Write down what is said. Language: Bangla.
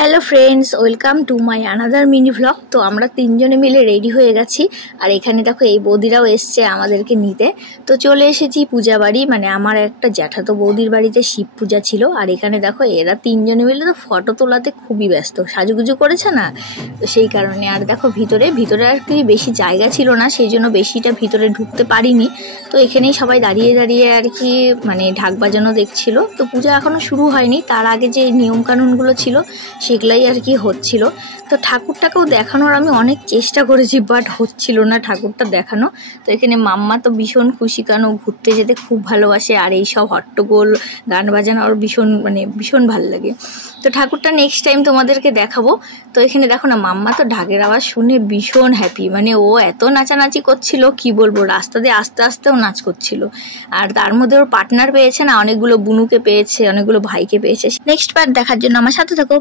Hello friends, welcome to my another mini vlog. তো আমরা তিনজনে মিলে রেডি হয়ে গেছি। আর এখানে দেখো এই বৌদিরাও এসছে আমাদেরকে নিতে। তো চলে এসেছি পূজা বাড়ি, মানে আমার একটা জ্যাঠাতো বৌদির বাড়িতে শিব পূজা ছিল। আর এখানে দেখো এরা তিনজনে মিলে তো ফটো তোলাতে খুবই ব্যস্ত, সাজুগুজু করেছে না, তো সেই কারণে। আর দেখো ভিতরে আর কি বেশি জায়গা ছিল না, সেই জন্য বেশিটা ভিতরে ঢুকতে পারিনি। তো এখানেই সবাই দাঁড়িয়ে দাঁড়িয়ে আর কি মানে ঢাক বাজানো দেখছিল। তো পূজা এখনও শুরু হয়নি, তার আগে যে নিয়মকানুনগুলো ছিল সেগুলাই আর কি হচ্ছিল। তো ঠাকুরটাকেও দেখানোর আমি অনেক চেষ্টা করেছি, বাট হচ্ছিল না ঠাকুরটা দেখানো। তো এখানে মাম্মা তো ভীষণ খুশি, কেন ঘুরতে যেতে খুব ভালোবাসে, আর এইসব হট্টগোল গান বাজানো ওর ভীষণ ভালো লাগে। তো ঠাকুরটা নেক্সট টাইম তোমাদেরকে দেখাবো। তো এখানে দেখো না, মাম্মা তো ঢাকের আওয়াজ শুনে ভীষণ হ্যাপি, মানে ও এত নাচানাচি করছিল কি বলবো, রাস্তা দিয়ে আস্তে আস্তেও নাচ করছিল। আর তার মধ্যে ওর পার্টনার পেয়েছে না, অনেকগুলো বুনুকে পেয়েছে, অনেকগুলো ভাইকে পেয়েছে। নেক্সট পার্ট দেখার জন্য আমার সাথে থাকো।